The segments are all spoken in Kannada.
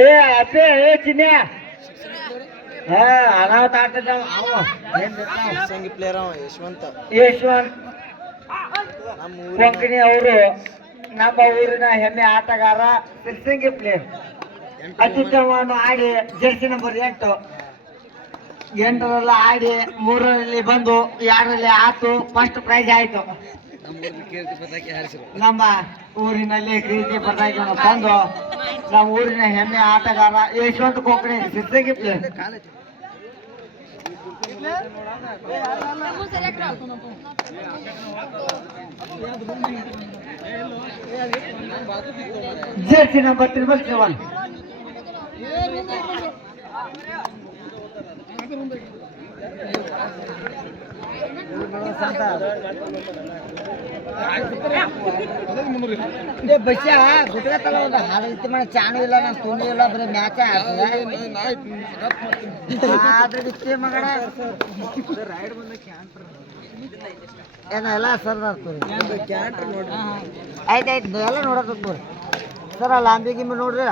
ಏ ಅಪ್ಪೆ ಏ ಚಿನ್ಯ ಹಾ ಅನಾಹುತ ಆಡ್ತಿದ್ದ ಸಂಗಿ ಪ್ಲೇಯರ್ ಅವ ಯಶವಂತ ಕೊಂಕಣಿ ಅವರು ನಮ್ಮ ಊರಿನ ಹೆಮ್ಮೆ ಆಟಗಾರ ಸಿರ್ಸಿಂಗಿ ಪ್ಲೇಯರ್ ಅತ್ಯುತ್ತಮವನ್ನು ಆಡಿ ಜರ್ಸಿ ನಂಬರ್ 8 ಆಡಿ 3ರಲ್ಲಿ ಬಂದು 2ರಲ್ಲಿ ಆತು ಫಸ್ಟ್ ಪ್ರೈಸ್ ಆಯ್ತು. ನಮ್ಮ ಊರಿನಲ್ಲಿ ಕೀರ್ತಿ ಪತಾಕಿಯನ್ನು ತಂದು ನಮ್ಮ ಊರಿನ ಹೆಮ್ಮೆ ಆಟಗಾರ ಯಶವಂತ ಕೊಂಕಣಿ ಸಿರ್ಸಿಂಗಿ ಪ್ಲೇಯರ್. ಜರ್ಸಿ ನಂಬರ್ 777 ಬಸ್ಸ ಗುಟ್ಕತ್ತಲ್ಲ ಒಂದು ಹಾಲು ರೀತಿ ಮಾಡಿ ಚಾನು ಇಲ್ಲ ನಾನು ತುಣಿ ಇಲ್ಲ ಬರೀ ಮ್ಯಾಚ ಆದ್ರೆ ಮಗಡ ಏನೆಲ್ಲ ಸರ್ ಆಯ್ತಾಯ್ತು ಎಲ್ಲ ನೋಡಕ್ ನೋಡ್ರಿ ಸರ್ ಅಲ್ಲ ಅಂಬಿ ಗಿಂಬಿ ನೋಡ್ರಿ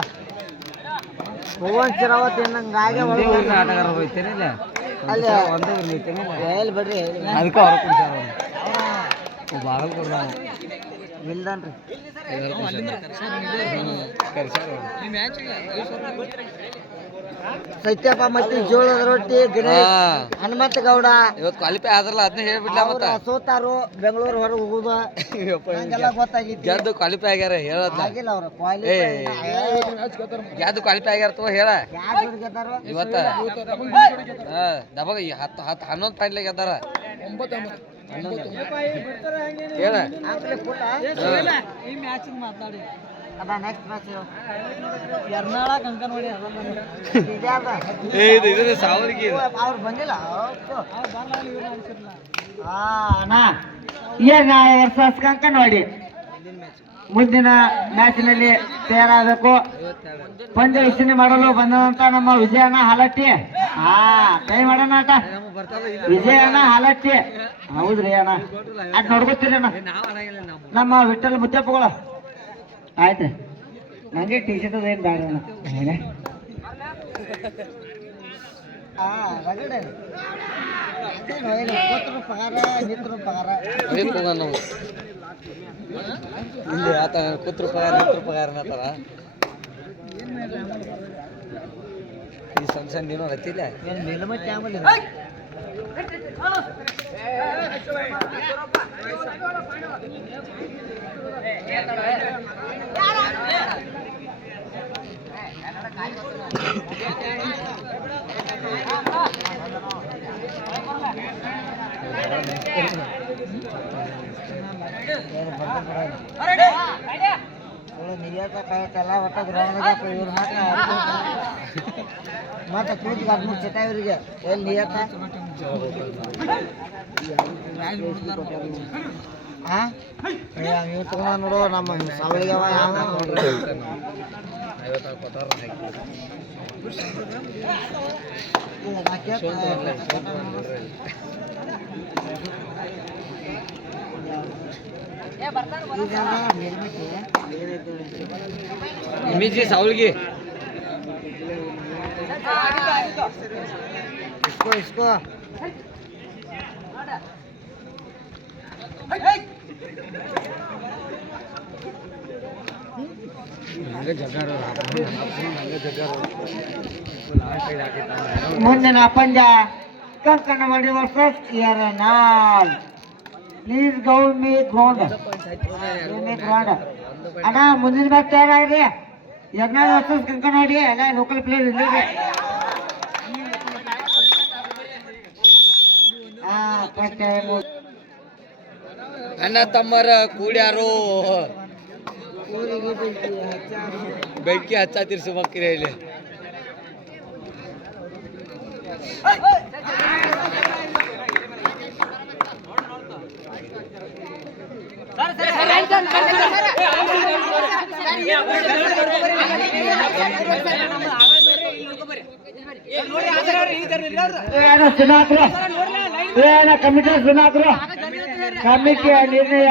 ಭುವನ್ ಶರಾವತ್ ಏನಂಗ ಆಟಗಾರ ಹೋಗ್ತೇನಿಲ್ಲ ಅಲ್ಲಿ ಎಲ್ಲಿ ಬಿಡ್ರಿ ಅದಕ್ಕೆ ಅವ್ರ ಬಾಗಲ್ ಕೊಡ್ರ ಇಲ್ದನ್ರಿ ಸತ್ಯಪ್ಪ ಮತ್ತೆ ಜೋಳದ ರೊಟ್ಟಿ ಗಣೇಶ್ ಹನುಮಂತ ಗೌಡ ಇವತ್ತು ಕ್ವಾಲಿಫೈ ಆದ್ರಲ್ಲ ಅದನ್ನ ಹೇಳ್ಬಿಡ್ಲ ಸೋತಾರು ಬೆಂಗಳೂರು ಹೊರಗೆ ಹೋಗುದ ಗೊತ್ತಾಗಿತ್ತು ಗೆದ್ದು ಕ್ವಾಲಿಫೈ ಆಗ್ಯಾರ ಹೇಳೋದ್ ಆಗಿಲ್ಲ ಅವ್ರ ಗೆದ್ದು ಕ್ವಾಲಿಫೈ ಆಗ್ಯಾರ ತಗೋ ಹೇಳ ಇವತ್ತ ದಬಗ 11 ಪಾಯಿಂಟ್ ಗೆದ್ದಾರ ಹೇಳ ಅದ ನೆಕ್ಸ್ಟ್ ಮ್ಯಾಚ್ ಎರ್ನಾಳ ಕಂಕನವಾಡಿ ಸಾವರ್ಗಿ ಅವ್ರು ಬಂದಿಲ್ಲ ಅಣ್ಣ ಏನ ವರ್ಸಸ್ ಕಂಕನವಾಡಿ ಮುಂದಿನ ಮ್ಯಾಚ್ನಲ್ಲಿ ತಯಾರಾಗಬೇಕು. ಪಂದ್ಯ ವೀಕ್ಷಣೆ ಮಾಡಲು ಬಂದಂತ ನಮ್ಮ ವಿಜಯಣ್ಣ ಹಾಲಟ್ಟಿ ಕೈ ಮಾಡೋಣ ಆಟ ವಿಜಯಣ್ಣ ಹಾಲಟ್ಟಿ ಹೌದ್ರಿ ಅಣ್ಣ ಅದ್ ನೋಡ್ಕೊತೀರಿ ಅಣ್ಣ ನಮ್ಮ ವಿಠಲ್ ಮುತ್ತಪ್ಪಗಳು ಆಯ್ತು ನಂಗೆ ಟಿ ಶರ್ಟ್ ಅದೇನು ಬೇಡ ಅಣ್ಣ ಪಗಾರ ಮಿತ್ರ ಪಗಾರ ಇಲ್ಲಿ ಆತ ಕೂತ್ರು ಪಗಾರ ಅನ್ನತ್ತಾರ ಈ ಸಂಸನ್ ನೀನು ಹತ್ತಿಲ್ಲ ಏನು ಮೇಲ್ಮಟ್ಟಿ ಆಮೇಲೆ ನಿಯತ ಕಾಯಕಲ್ಲ ಒಟ್ಟ ಗ್ರೌಂಡ್ ಇವ್ರು ಮತ್ತೆ ಕೂತ್ 13 ಚಟ ಇವರಿಗೆ ಎಲ್ಲಿ ನಿಯತ ಇವ್ ತಗೊಂಡ ನೋಡು ನಮ್ಮ ಸಾವಳಿಗೆ ಮಿಜಿ ಸಾವಳಿಗೆ ಇಸ್ಕೋ ಮುಂದಿನ ಪಂದ್ಯ ಕಂಕನವಾಡಿ ವರ್ಸಸ್ ಯರನಾಳ್. ಪ್ಲೀಸ್ ಗೌಡ್ ಮೀ ಗ್ರೌಂಡ್ ಅಣ್ಣ ಮುಂದಿನ ಮ್ಯಾಚ್ ತಯಾರಾಗ್ರಿ. ಯರನಾಳ್ ವರ್ಸಸ್ ಕಂಕನವಾಡಿ ಎಲ್ಲ ಲೋಕಲ್ ಪ್ಲೇಯರ್ ಇಲ್ಲಿದೆ. ಅಣ್ಣ ತಮ್ಮರ ಕೂಡ್ಯಾರು ಬೆಂಕಿ ಹಚ್ಚಾತಿರ್ಸು ಮಕ್ಕಿರ ಹೇಳಿ ಕಮಿಟಿ ನಿರ್ಣಯ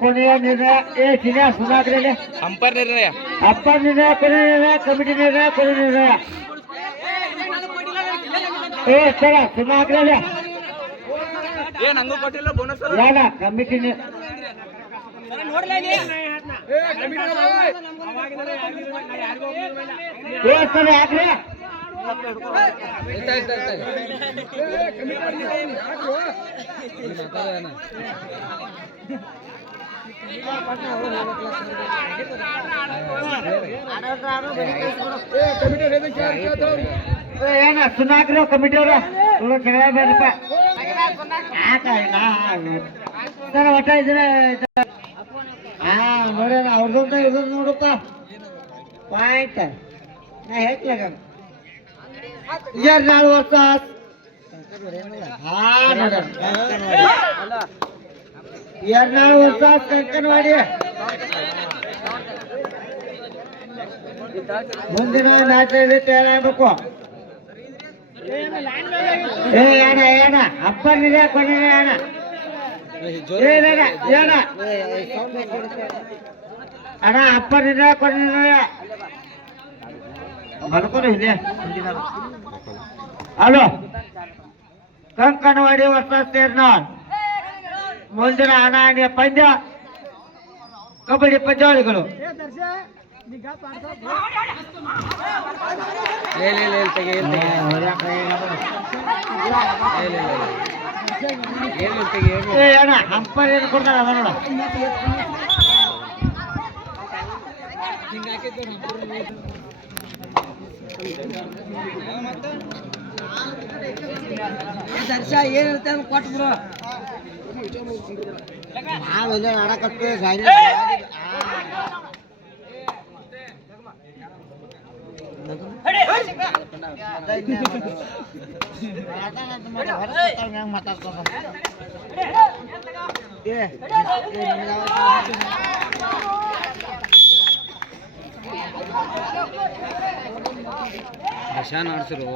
ಕೊನೆಯ ನಿರ್ಣಯ ಚಿನ್ನ ಸುಧಾಕರಲ್ಲಿ ಅಂಪರ್ ನಿರ್ಣಯ ಅಪ್ಪರ್ ನಿರ್ಣಯ ಕೊನೆ ನಿರ್ಣಯ ಕಮಿಟಿ ನಿರ್ಣಯ ಕೊನೆ ನಿರ್ಣಯ ಸರ ಸುಧಾಕರಲ್ಲಿ ಯಾಡ ಕಮಿಟಿ ಸರ ಯಾಕ್ರಿ ಏನ ಸುನಾಕ್ರಿ ಕಮಿಟಿ ಅವ್ರ ಜಗಳ ಬೇಡಪ್ಪ ಸರ್ ಒಟ್ಟ ಇದ್ರೆ ಹಾ ನೋಡ್ಯಾರ ಅವ್ರದ್ದು ಇವ್ರದ್ದು ನೋಡಪ್ಪ ಪಾಯಿಂಟ್ ನಾ ಹೇಳ್ತಿಲ್ಲ ಎರಡ್ ವರ್ಷ ಎರಡ್ನಾಳು ವರ್ಷ ಕಂಕನವಾಡಿ ಮುಂದಿನ ಮ್ಯಾಚ್ ತಯಾರಾಗಬೇಕು ಏನ ಅಪ್ಪ ನಿಜ ಕೊನೆ ಅಣ್ಣ ಅಣ್ಣ ಅಪ್ಪ ನಿಜ ಕೊನೆ ಮಲ್ಕೊಂಡು ಇದೆ ಹಲೋ ಕಂಕನವಾಡಿ ಹೊಸ ಸೇರ್ನಾಳ್ ಮುಂದಿನ ಹಣಾಣಿಯ ಪಂದ್ಯ ಕಬಡ್ಡಿ ಪಂದ್ಯಾವಳಿಗಳು ಅಣ್ಣ ಅಂಪರ್ ಏನು ಕೊಡ್ತಾರ ಅದ ನೋಡ ದರ್ಶ ಏನಿರುತ್ತೆ ಅಂತ ಕೊಟ್ಟು ಬಿಡು ನಾವೆಲ್ಲ ಆಡಕತ್ತೇವೆ ಗಾಡಿ ಬಶಾನ್ ಆಡ್ಸರು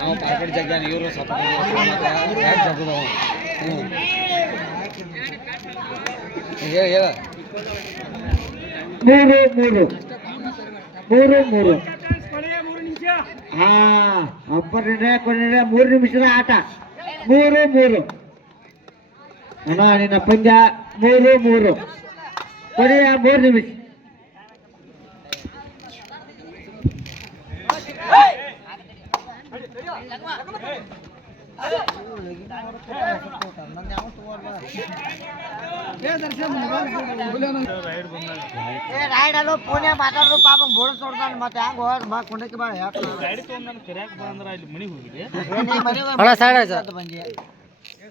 ನಾವು ಪಾಕೆಟ್ ಜಗ್ಗಾನ ಇವರು ಸ್ವಲ್ಪ ಜಗ್ಗದವು ಹೇಳ ಮೂರು ಹಾ ಅಪ್ಪರ್ ನಿರ್ಣಯ ಕೊನೆ 3 ನಿಮಿಷದ ಆಟ 3 ಅಣ್ಣ ನಿನ್ನ ಪಂದ್ಯ 3 ಕೊನೆಯ 3 ನಿಮಿಷ ರಾಯ್ಡಲು ಪುಣೆ ಮಾತಾಡೋದು ಪಾಪ ಬೋರ್ಡ್ ನೋಡ್ತಾನೆ ಮತ್ತೆ ಹ್ಯಾಂಗ ಹೋದ್ ಬಾ ಕೊಂಡಕ್ಕೆ ಬಾ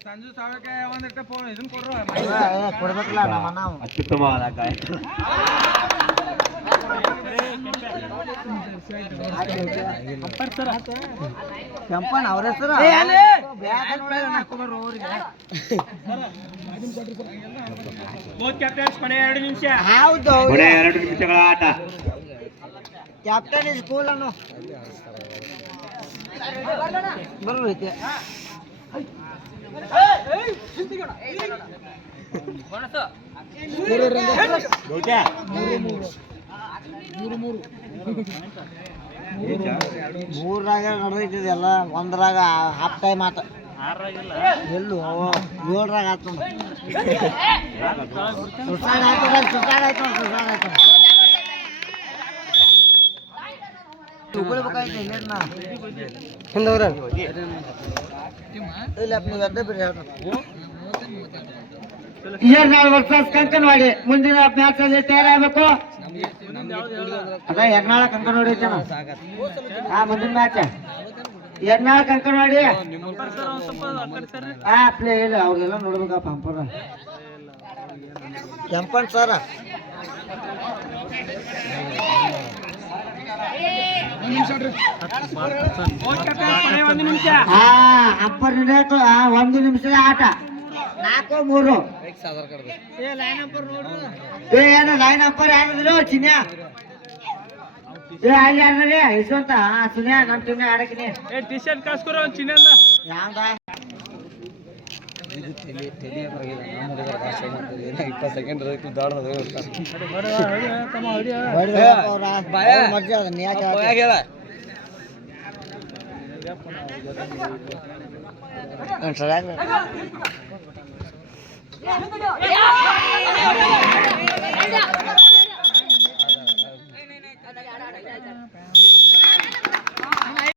ಸಂಜು ಸಾವಿರಕ್ಕೆ ಒಂದಿಟ್ಟು ಫೋನ್ ಇದನ್ನ ಕೊಡ್ರು ಕೊಡ್ಬೇಕಲ್ಲ ನಮ್ಮ ನಾವು ಅತ್ಯುತ್ತಮವಾದ ಕೆಂಪಣ್ಣ ಅವ್ರ ಹೆಸರು ಹೌದು 2 ನಿಮಿಷಗಳ ಆಟ ಕ್ಯಾಪ್ಟನ್ ಸ್ಕೂಲ್ ಅನ್ನು ಬರೋದೈತೆ ಮೂರಾಗ ನಡೆದೈತಿದೆಲ್ಲ ಒಂದರಾಗ ಹಾಫ್ ಟೈಮ್ ಆತ ಎಲ್ಲೂ 7ರಾಗ ಆತ ಸುಸಾಡ್ ಆಯ್ತು ತಗೊಳ್ಬೇಕಾಯ್ತು ಇಲ್ಲೇನ ಹಿಂದವ್ರ ಇಲ್ಲ ನೀವು ಅಡ್ಡ ಬಿಡಿ ಎರಡ್ನಾಳು ವರ್ಷ ಕಂಕನವಾಡಿ ಮುಂದಿನ ಮ್ಯಾಚ್ ಅಲ್ಲಿ ತಯಾರಾಗಬೇಕು ಅದ ಎರಡ್ನಾಳ ಕಂಕನವಾಡಿ ಐತೆ ಮುಂದಿನ ಮ್ಯಾಚ್ ಎರಡ್ನಾಳ ಕಂಕನವಾಡಿ ಪ್ಲೇ ಇಲ್ಲ ಅವ್ರಿಗೆಲ್ಲ ನೋಡ್ಬೇಕಪ್ಪ ಅಂಪರ ಕೆಂಪನ್ ಸರ ಅಪ್ಪರ್ 1 ನಿಮಿಷದ ಆಟ 4-3 ಲೈನ್ ಅಂಪರ್ ಯಾರಿದ್ರು ಚಿನ್ನ ಏ ಅಲ್ಲಿ ಯಾರೇ ಯಶವಂತ ಸುನ್ಯಾ ನಮ್ಮ ಟೀಮ್ನ ಆಡಕಿನಿ ಟಿ ಶರ್ಟ್ ಕಾಸ್ಕೊರೋ ಒಂದು ಚಿನ್ನಂದ ಯಾಂದ ಇದು ತಲೆ ಬರಗಿಲ್ಲ ನಮ್ಮ ಹುಡುಗರ ಭಾಷೆ ಮಾಡ್ತೀವಿ 20 ಸೆಕೆಂಡ್ ರೈತು ದಾಡೋದು ಮರ್ಜಿ ಅದ ನೀ ಯಾಕೆ ಹೇಳ ಸರಿಯಾಗಿ